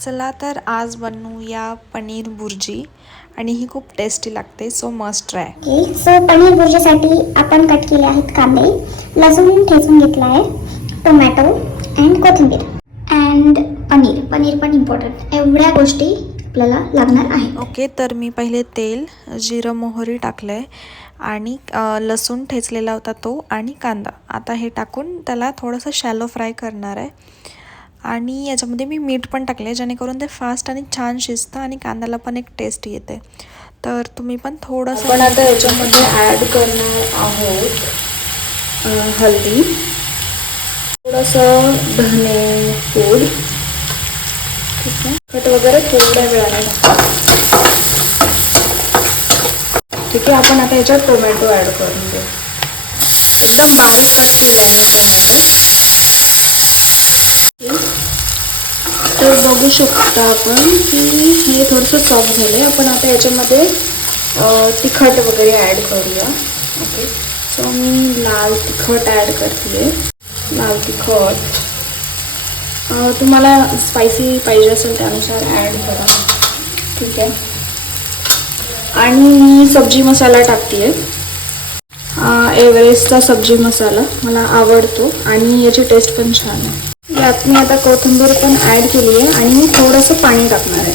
चला तर आज बनवूया पनीर बुर्जी आणि ही खूप टेस्टी लागते, so must try. So paneer बुर्जीसाठी आपण कट केले आहेत कांदे, लसूण ठेचून घेतला आहे, टोमॅटो अँड कोथिंबीर अँड पनीर पण इम्पॉर्टंट. एवढ्या गोष्टी आपल्याला लागणार आहेत. ओके, तर मी पहिले तेल, जिरं, मोहरी टाकलं आहे आणि लसूण ठेचलेला होता तो आणि कांदा. आता हे टाकून त्याला थोडंसं शॅलो फ्राय करणार आहे आणि याच्यामध्ये मी मीठ पण टाकले जेणेकरून ते फास्ट आणि छान शिजतं आणि कांद्याला पण एक टेस्ट येते. तर तुम्ही पण थोडंसं. आपण आता याच्यामध्ये ॲड करणार आहोत हळदी, थोडंसं धने पूड, ठीक आहे. खट वगैरे थोड्या वेळाने ठीक आहे. आपण आता याच्यात टोमॅटो ॲड करून देऊ. एकदम बारीक कट केले आहे टोमॅटो. तर बघू शकता आपण की हे थोडंसं सॉफ्ट झालं आहे. आपण आता याच्यामध्ये तिखट वगैरे ॲड करूया. ओके, सो मी लाल तिखट ॲड करते. लाल तिखट तुम्हाला स्पायसी पाहिजे असेल त्यानुसार ॲड करा, ठीक आहे. आणि मी सब्जी मसाला टाकते आहे, एव्हरेस्टचा सब्जी मसाला मला आवडतो आणि याची टेस्ट पण छान आहे. यात मी आता कोथिंबीर पण ॲड केली आहे आणि मी थोडंसं पाणी टाकणार आहे.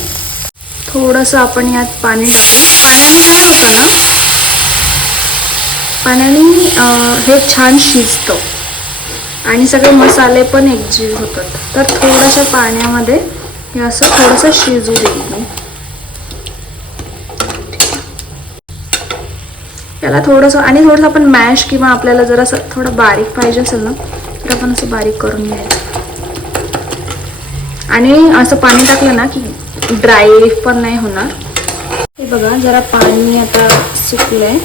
थोडंसं आपण यात पाणी टाकू. पाण्याने काय होतं ना, पाण्याने हे छान शिजतं आणि सगळे मसाले पण एकजीव होतात. तर थोड्याशा पाण्यामध्ये हे असं थोडंसं शिजू देईल. त्याला थोडंसं आणि थोडंसं आपण मॅश किंवा आपल्याला जर असं थोडं बारीक पाहिजे असेल ना तर आपण असं बारीक करून घ्यायचं. आणि असं पाणी टाकलं ना की ड्राय पण नाही होणार. हे बघा, जरा पाणी आता सुकलं आहे,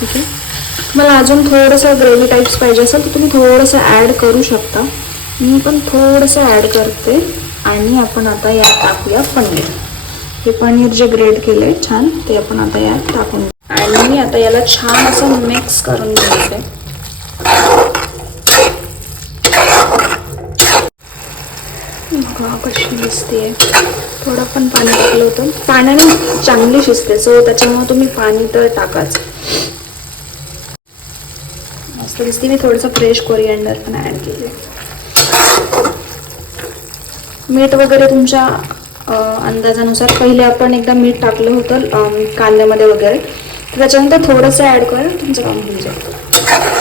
ठीक आहे. तुम्हाला अजून थोडंसं ग्रेव्ही टाईप्स पाहिजे असेल तर तुम्ही थोडंसं ॲड करू शकता. मी पण थोडंसं ॲड करते आणि आपण आता यात टाकूया पनीर. हे पनीर जे ग्रेट केले छान ते आपण आता यात टाकून आणि आता याला छान असं मिक्स करून घ्यायचं. कशी दिसते. थोडं पण पाणी टाकलं होतं, पाण्याने चांगली शिजते, सो त्याच्यामुळे तुम्ही पाणी तर टाकाच. मस्त दिसते. मी थोडंसं फ्रेश कोरिअँडर पण ॲड केले. मीठ वगैरे तुमच्या अंदाजानुसार. पहिले आपण एकदा मीठ टाकलं होतं कांद्यामध्ये वगैरे, तर त्याच्यानंतर थोडंसं ॲड करा, तुमचं काम होऊन जातं.